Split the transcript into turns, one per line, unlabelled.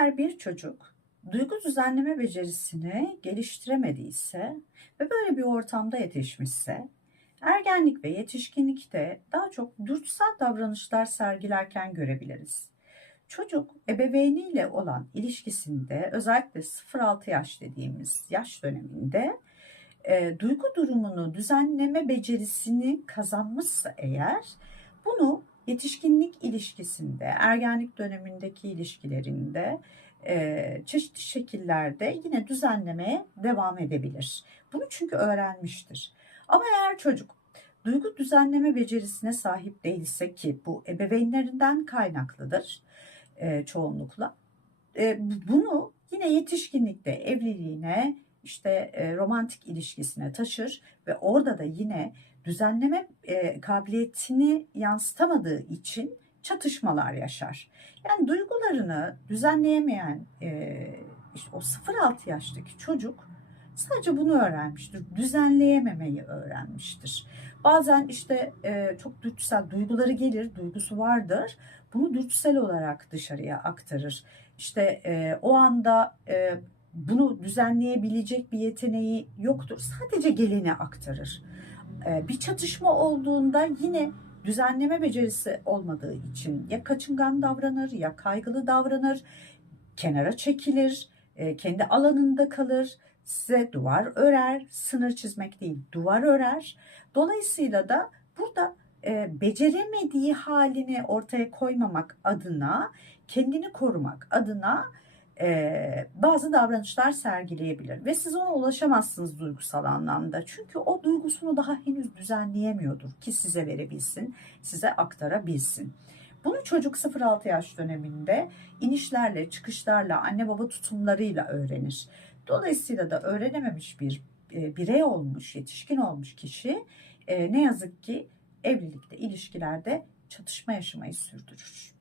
Eğer bir çocuk duygu düzenleme becerisini geliştiremediyse ve böyle bir ortamda yetişmişse, ergenlik ve yetişkinlikte daha çok dürtüsel davranışlar sergilerken görebiliriz. Çocuk ebeveyniyle olan ilişkisinde özellikle 0-6 yaş dediğimiz yaş döneminde e, duygu durumunu düzenleme becerisini kazanmışsa eğer bunu yetişkinlik ilişkisinde, ergenlik dönemindeki ilişkilerinde e, çeşitli şekillerde yine düzenlemeye devam edebilir. Bunu çünkü öğrenmiştir. Ama eğer çocuk duygu düzenleme becerisine sahip değilse ki bu ebeveynlerinden kaynaklıdır e, çoğunlukla. E, bunu yine yetişkinlikte evliliğine işte e, romantik ilişkisine taşır ve orada da yine düzenleme e, kabiliyetini yansıtamadığı için çatışmalar yaşar. Yani duygularını düzenleyemeyen e, işte o 0-6 yaştaki çocuk sadece bunu öğrenmiştir. Düzenleyememeyi öğrenmiştir. Bazen işte e, çok dürtüsel duyguları gelir, duygusu vardır. Bunu dürtüsel olarak dışarıya aktarır. İşte e, o anda e, bunu düzenleyebilecek bir yeteneği yoktur. Sadece geleni aktarır. E, bir çatışma olduğunda yine düzenleme becerisi olmadığı için ya kaçıngan davranır ya kaygılı davranır, kenara çekilir, e, kendi alanında kalır, size duvar örer, sınır çizmek değil duvar örer. Dolayısıyla da burada e, beceremediği halini ortaya koymamak adına, kendini korumak adına e, bazı davranışlar sergileyebilir ve siz ona ulaşamazsınız duygusal anlamda. Çünkü o duygusunu daha henüz düzenleyemiyordur ki size verebilsin, size aktarabilsin. Bunu çocuk 0-6 yaş döneminde inişlerle, çıkışlarla, anne baba tutumlarıyla öğrenir. Dolayısıyla da öğrenememiş bir e, birey olmuş, yetişkin olmuş kişi e, ne yazık ki evlilikte, ilişkilerde çatışma yaşamayı sürdürür.